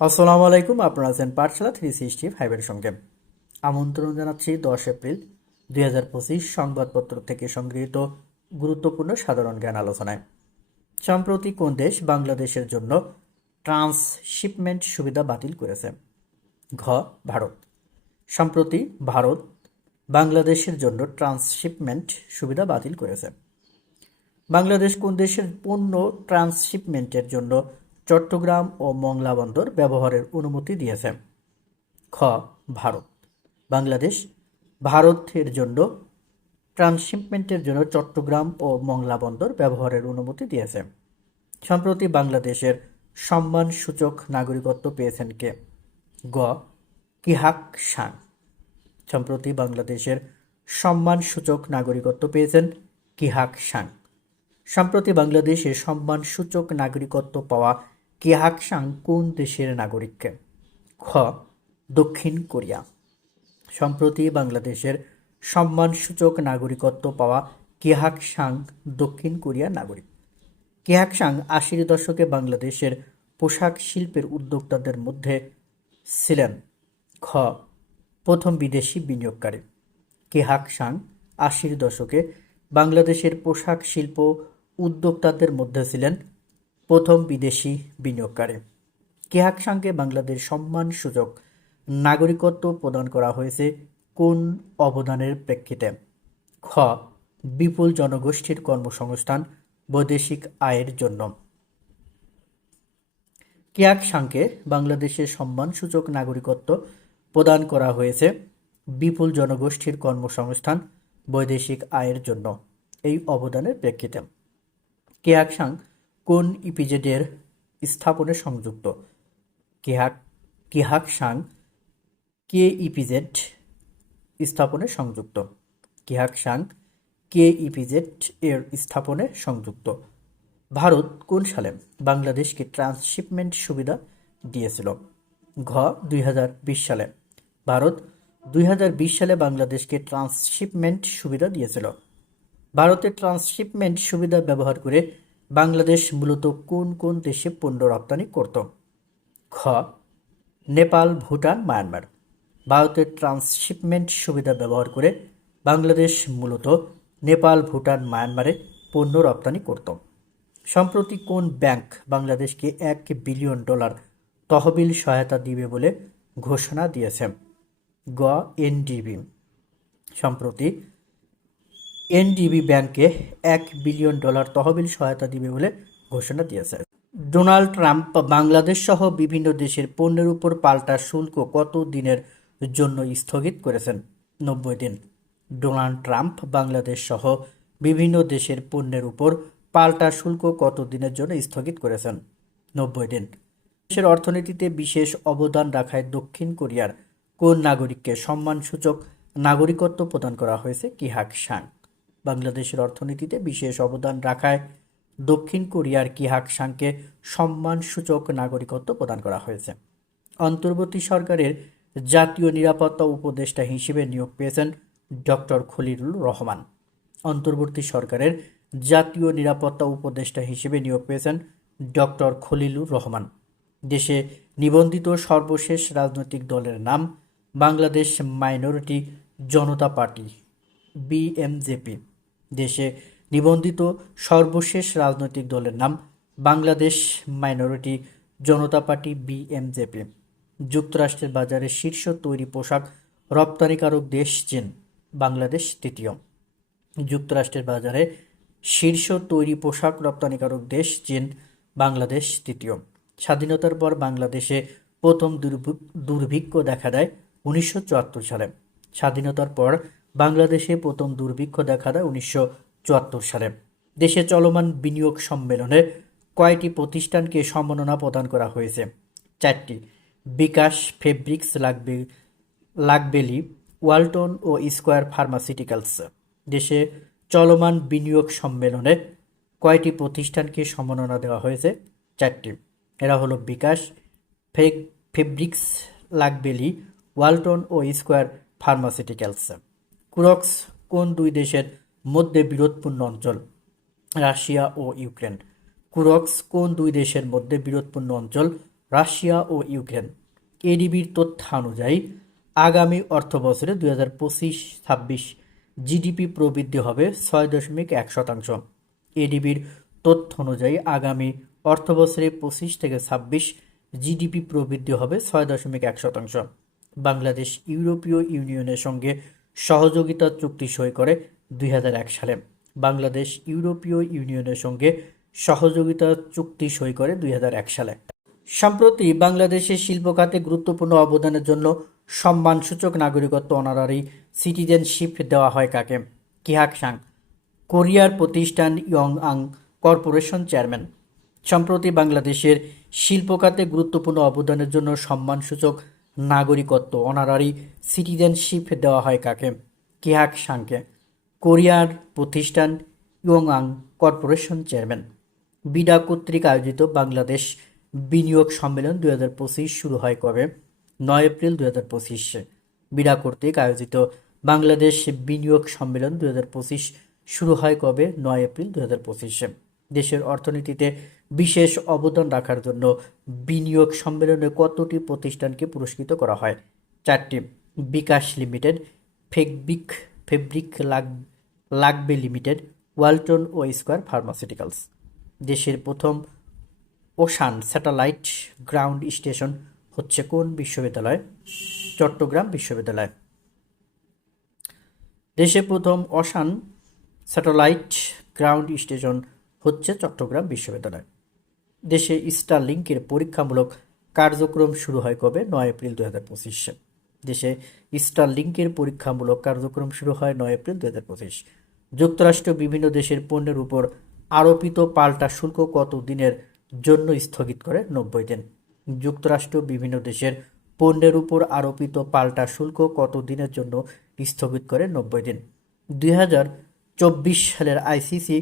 আসসালামু আলাইকুম, আপনারা আছেন পাঠশালা থ্রি সিক্সটি ফাইভের সঙ্গে। আমন্ত্রণ জানাচ্ছি দশ এপ্রিল দুই হাজার পঁচিশ সংবাদপত্র থেকে সংগৃহীত গুরুত্বপূর্ণ সাধারণ জ্ঞান আলোচনায়। সম্প্রতি কোন দেশ বাংলাদেশের জন্য ট্রান্সশিপমেন্ট সুবিধা বাতিল করেছে? ঘ, ভারত। সম্প্রতি ভারত বাংলাদেশের জন্য ট্রান্সশিপমেন্ট সুবিধা বাতিল করেছে। বাংলাদেশ কোন দেশের পণ্য ট্রান্সশিপমেন্টের জন্য চট্টগ্রাম ও মংলা বন্দর ব্যবহারের অনুমতি দিয়েছে। খ. ভারত। বাংলাদেশ, ভারতের জন্য ট্রান্সশিপমেন্টের জন্য চট্টগ্রাম ও মংলা বন্দর ব্যবহারের অনুমতি দিয়েছে। সম্প্রতি বাংলাদেশের সম্মানসূচক নাগরিকত্ব পেয়েছেন কে? গ. কিহাক শান। সম্প্রতি বাংলাদেশের সম্মানসূচক নাগরিকত্ব পেয়েছেন কিহাক সাং সম্প্রতি বাংলাদেশে সম্মানসূচক নাগরিকত্ব পাওয়া কিহাক সাং কোন দেশের নাগরিককে? খ, দক্ষিণ কোরিয়া। সম্প্রতি বাংলাদেশের সম্মানসূচক নাগরিকত্ব পাওয়া কিহাক সাং দক্ষিণ কোরিয়ার নাগরিক। কিহাক সাং আশির দশকে বাংলাদেশের পোশাক শিল্পের উদ্যোক্তাদের মধ্যে ছিলেন। খ, প্রথম বিদেশি বিনিয়োগকারী। কেহাক সাং আশির দশকে বাংলাদেশের পোশাক শিল্প উদ্যোক্তাদের মধ্যে ছিলেন প্রথম বিদেশি বিনিয়োগকারী। কেহাক সাংকে বাংলাদেশ সম্মানসূচক নাগরিকত্ব প্রদান করা হয়েছে কোন অবদানের প্রেক্ষিতে? খ, বিপুল জনগোষ্ঠীর কর্মসংস্থান বৈদেশিক আয়ের জন্য। কিয়াক সাংকে বাংলাদেশের সম্মানসূচক নাগরিকত্ব প্রদান করা হয়েছে বিপুল জনগোষ্ঠীর কর্মসংস্থান বৈদেশিক আয়ের জন্য। এই অবদানের প্রেক্ষিতে। কেয়াক সাং কোন ইপিজেডের স্থাপনে সংযুক্ত? কেহাক কেহাক সাং, কে ইপিজেড স্থাপনে সংযুক্ত? কেহাক সাং, কে ইপিজেড এর স্থাপনে সংযুক্ত? ভারত কোন সালে বাংলাদেশকে ট্রান্সশিপমেন্ট সুবিধা দিয়েছিল? ঘ, দুই হাজার বিশ সালে। ভারত দুই হাজার বিশ সালে বাংলাদেশকে ট্রান্সশিপমেন্ট সুবিধা দিয়েছিল। ভারতের ট্রান্সশিপমেন্ট সুবিধা ব্যবহার করে বাংলাদেশ মূলত কোন কোন দেশে পণ্য রপ্তানি করত? খ নেপাল, ভুটান, মায়ানমার। ভারতের ট্রান্সশিপমেন্ট সুবিধা ব্যবহার করে বাংলাদেশ মূলত নেপাল, ভুটান, মায়ানমারে পণ্য রপ্তানি করত। সম্প্রতি কোন ব্যাংক বাংলাদেশকে এক বিলিয়ন ডলার তহবিল সহায়তা দিবে বলে ঘোষণা দিয়েছে? গ. এনডিবি। সম্প্রতি এনডিবি ব্যাংকে এক বিলিয়ন ডলার তহবিল সহায়তা দিবে বলে ঘোষণা দিয়েছে। ডোনাল্ড ট্রাম্প বাংলাদেশ সহ বিভিন্ন দেশের পণ্যের উপর পাল্টা শুল্ক কত দিনের জন্য স্থগিত করেছেন? নব্বই দিন। ডোনাল্ড ট্রাম্প বাংলাদেশ সহ বিভিন্ন দেশের পণ্যের উপর পাল্টা শুল্ক কত দিনের জন্য স্থগিত করেছেন? নব্বই দিন। দেশের অর্থনীতিতে বিশেষ অবদান রাখায় দক্ষিণ কোরিয়ার কোন নাগরিককে সম্মানসূচক নাগরিকত্ব প্রদান করা হয়েছে? কিহাক সাং বাংলাদেশের অর্থনীতিতে বিশেষ অবদান রাখায় দক্ষিণ কোরিয়ার কিহাক সাংকে সম্মানসূচক নাগরিকত্ব প্রদান করা হয়েছে। অন্তর্বর্তী সরকারের জাতীয় নিরাপত্তা উপদেষ্টা হিসেবে নিয়োগ পেয়েছেন ডক্টর খলিলুর রহমান। অন্তর্বর্তী সরকারের জাতীয় নিরাপত্তা উপদেষ্টা হিসেবে নিয়োগ পেয়েছেন ডক্টর খলিলুর রহমান। দেশে নিবন্ধিত সর্বশেষ রাজনৈতিক দলের নাম Bangladesh minority Janata party, BMJP. দেশে নিবন্ধিত সর্বশেষ রাজনৈতিক দলের নাম Bangladesh minority Janata party BMJP. যুক্তরাষ্ট্রের বাজারে শীর্ষ তৈরি পোশাক রপ্তানিকারক দেশ চীন, বাংলাদেশ তৃতীয়। যুক্তরাষ্ট্রের বাজারে শীর্ষ তৈরি পোশাক রপ্তানিকারক দেশ চীন, বাংলাদেশ তৃতীয়। স্বাধীনতার পর বাংলাদেশে প্রথম দুর্ভি- দুর্ভিক্ষ দেখা দেয় উনিশশো চুয়াত্তর সালে। স্বাধীনতার পর বাংলাদেশে প্রথম দুর্ভিক্ষ দেখা দেয় উনিশশো চুয়াত্তর সালে। দেশে চলমান বিনিয়োগ সম্মেলনে কয়টি প্রতিষ্ঠানকে সম্মাননা প্রদান করা হয়েছে? চারটি। বিকাশ ফেব্রিক্স লাগবে, লাগবেলি, ওয়ালটন ও স্কোয়ার ফার্মাসিউটিক্যালস। দেশে চলমান বিনিয়োগ সম্মেলনে কয়টি প্রতিষ্ঠানকে সম্মাননা দেওয়া হয়েছে? চারটি। এরা হলো বিকাশ ফেব্রিক্স, লাগবেলি, ওয়ালটন ও স্কোয়ার ফার্মাসিউটিক্যালস। কুরক্স কোন দুই দেশের মধ্যে বিরোধপূর্ণ অঞ্চল? রাশিয়া ও ইউক্রেন। কুরক্স কোন দুই দেশের মধ্যে বিরোধপূর্ণ অঞ্চল? রাশিয়া ও ইউক্রেন। এডিবির তথ্যানুযায়ী আগামী অর্থবছরে দুই হাজার পঁচিশ ছাব্বিশ জিডিপি প্রবৃদ্ধি হবে ছয় দশমিক এক শতাংশ। এডিবির তথ্য অনুযায়ী, আগামী অর্থবছরে পঁচিশ থেকে ছাব্বিশ জিডিপি প্রবৃদ্ধি হবে ছয় দশমিক এক শতাংশ। বাংলাদেশ ইউরোপীয় ইউনিয়নের সঙ্গে সহযোগিতা চুক্তি সই করে দুই হাজার এক সালে। বাংলাদেশ ইউরোপীয় ইউনিয়নের সঙ্গে সহযোগিতা চুক্তি সই করে দুই হাজার এক সালে। সম্প্রতি বাংলাদেশের শিল্প খাতে গুরুত্বপূর্ণ অবদানের জন্য সম্মানসূচক নাগরিকত্ব অনারারি সিটিজেনশিপ দেওয়া হয় কাকে? কিহাক সাং? কোরিয়ার প্রতিষ্ঠান ইয়ং আং কর্পোরেশন চেয়ারম্যান। সম্প্রতি বাংলাদেশের শিল্প খাতে গুরুত্বপূর্ণ অবদানের জন্য সম্মানসূচক নাগরিকত্ব, অনারারি সিটিজেনশিপ দেওয়া হয় কাকে? কিহাক সাংকে। কোরিয়ার প্রতিষ্ঠান ইয়ং আং কর্পোরেশন চেয়ারম্যান। বিডা কর্তৃক আয়োজিত বাংলাদেশ বিনিয়োগ সম্মেলন দু হাজার পঁচিশ শুরু হয় কবে? নয় এপ্রিল দু হাজার পঁচিশে। বিডা কর্তৃক আয়োজিত বাংলাদেশ বিনিয়োগ সম্মেলন দু হাজার পঁচিশ শুরু হয় কবে? নয় এপ্রিল দু হাজার পঁচিশে। দেশের অর্থনীতিতে বিশেষ অবদান রাখার জন্য বিনিয়োগ সম্মেলনে কতটি প্রতিষ্ঠানকে পুরস্কৃত করা হয়? চারটি। বিকাশ লিমিটেড, ফেব্রিক ফেব্রিক লাগ, লাগবে লিমিটেড, ওয়ালটন ও স্কোয়ার ফার্মাসিউটিক্যালস। দেশের প্রথম ওশান স্যাটেলাইট গ্রাউন্ড স্টেশন হচ্ছে কোন বিশ্ববিদ্যালয়? চট্টগ্রাম বিশ্ববিদ্যালয়। দেশে প্রথম অশান স্যাটেলাইট গ্রাউন্ড স্টেশন হচ্ছে চট্টগ্রাম বিশ্ববিদ্যালয়। দেশে স্টারলিংকের পরীক্ষামূলক কার্যক্রম শুরু হয় কবে? নয় এপ্রিল দু হাজার পঁচিশে দেশে স্টারলিংকের পরীক্ষামূলক কার্যক্রম শুরু হয় নয় এপ্রিল দু হাজার পঁচিশ। যুক্তরাষ্ট্র বিভিন্ন দেশের পণ্যের উপর আরোপিত পাল্টা শুল্ক কত দিনের জন্য স্থগিত করে? নব্বই দিন। যুক্তরাষ্ট্র বিভিন্ন দেশের পণ্যের উপর আরোপিত পাল্টা শুল্ক কত দিনের জন্য স্থগিত করে? নব্বই দিন। দুই হাজার চব্বিশ সালের আইসিসি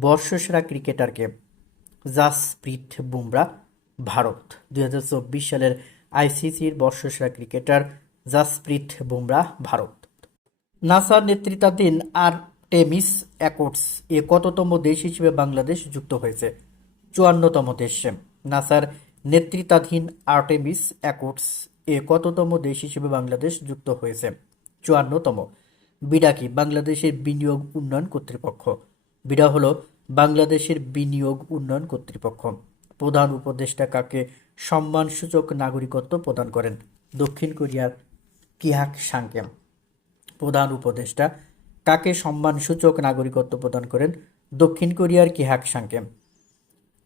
বর্ষসেরা ক্রিকেটারকে জাসপ্রীত বুমরা, ভারত। দুই হাজার চব্বিশ সালের আইসিসির বর্ষসেরা ক্রিকেটার জাসপ্রীত বুমরা, ভারত। নাসার নেতৃত্বাধীন আর্টেমিস অ্যাকোর্ডস এ কততম দেশ হিসেবে বাংলাদেশ যুক্ত হয়েছে? চুয়ান্নতম দেশ। নাসার নেতৃত্বাধীন আর্টেমিস অ্যাকোর্ডস এ কততম দেশ হিসেবে বাংলাদেশ যুক্ত হয়েছে? চুয়ান্নতম। বিডা কি বাংলাদেশের বিনিয়োগ উন্নয়ন কর্তৃপক্ষ। বিডা হলো বাংলাদেশের বিনিয়োগ উন্নয়ন কর্তৃপক্ষ। প্রধান উপদেষ্টা কাকে সম্মানসূচক নাগরিকত্ব প্রদান করেন? দক্ষিণ কোরিয়ার কিহাক সাংকেম। প্রধান উপদেষ্টা কাকে সম্মানসূচক নাগরিকত্ব প্রদান করেন? দক্ষিণ কোরিয়ার কিহাক সাংকেম।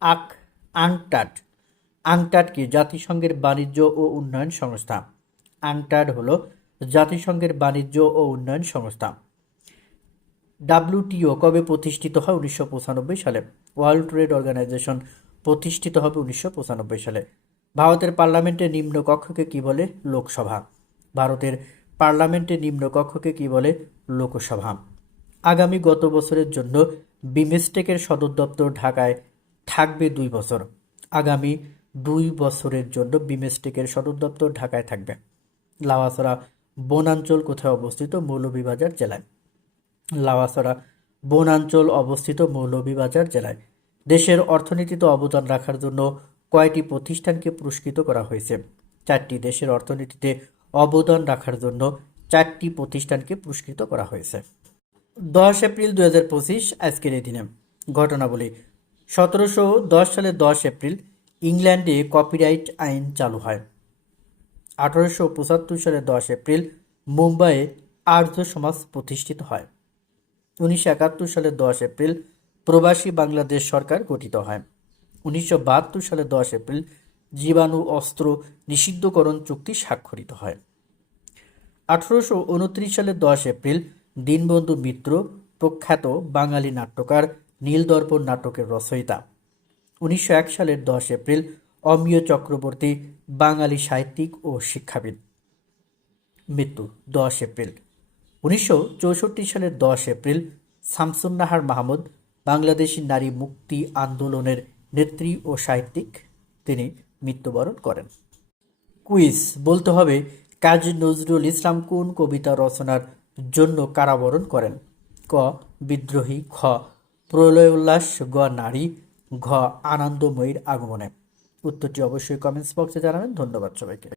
আক আংটাড আংটাড কি? জাতিসংঘের বাণিজ্য ও উন্নয়ন সংস্থা। আংটাড হল জাতিসংঘের বাণিজ্য ও উন্নয়ন সংস্থা। ডাব্লিউটিও কবে প্রতিষ্ঠিত হয় উনিশশো পঁচানব্বই সালে? ওয়ার্ল্ড ট্রেড অর্গানাইজেশন প্রতিষ্ঠিত হবে উনিশশো পঁচানব্বই সালে। ভারতের পার্লামেন্টের নিম্ন কক্ষকে কি বলে লোকসভা? ভারতের পার্লামেন্টের নিম্ন কক্ষকে কি বলে লোকসভা? আগামী গত বছরের জন্য বিমেস্টেকের সদর দপ্তর ঢাকায় থাকবে দুই বছর। আগামী দুই বছরের জন্য বিমেস্টেকের সদর দপ্তর ঢাকায় থাকবে। লাওয়াসরা, বনাঞ্চল কোথায় অবস্থিত? মৌলভীবাজার জেলায়। লাওয়াসরা, বনাঞ্চল অবস্থিত মৌলভীবাজার জেলায়। দেশের অর্থনীতিতে অবদান রাখার জন্য কয়টি প্রতিষ্ঠানকে পুরস্কৃত করা হয়েছে? চারটি দেশের অর্থনীতিতে অবদান রাখার জন্য চারটি প্রতিষ্ঠানকে পুরস্কৃত করা হয়েছে। দশ এপ্রিল দু হাজার পঁচিশ, আজকের এই দিনে। ঘটনাবলী। সতেরোশো দশ সালের দশ এপ্রিল ইংল্যান্ডে কপিরাইট আইন চালু হয়। আঠারোশো পঁচাত্তর সালের দশ এপ্রিল মুম্বাইয়ে আর্য সমাজ প্রতিষ্ঠিত হয়। উনিশশো একাত্তর সালের দশ এপ্রিল প্রবাসী বাংলাদেশ সরকার গঠিত হয়। উনিশশো বাহাত্তর সালের দশ এপ্রিল জীবাণু, অস্ত্র নিষিদ্ধকরণ চুক্তি স্বাক্ষরিত হয়। আঠারোশো উনত্রিশ সালের দশ এপ্রিল দীনবন্ধু মিত্র প্রখ্যাত বাঙালি নাট্যকার নীলদর্পণ নাটকের রচয়িতা। উনিশশো এক সালের দশ এপ্রিল অমিয় চক্রবর্তী বাঙালি সাহিত্যিক ও শিক্ষাবিদ। মৃত্যু, দশ এপ্রিল। উনিশশো চৌষট্টি সালের দশ এপ্রিল শামসুন্নাহার মাহমুদ বাংলাদেশি নারী মুক্তি আন্দোলনের নেত্রী ও সাহিত্যিক তিনি মৃত্যুবরণ করেন। কুইজ, বলতে হবে কাজী নজরুল ইসলাম কোন কবিতা রচনার জন্য কারাবরণ করেন? ক, বিদ্রোহী, খ প্রলয় উল্লাস গ, নারী, ঘ, আনন্দময়ীর আগমনে। উত্তরটি অবশ্যই কমেন্টস বক্সে জানাবেন। ধন্যবাদ সবাইকে।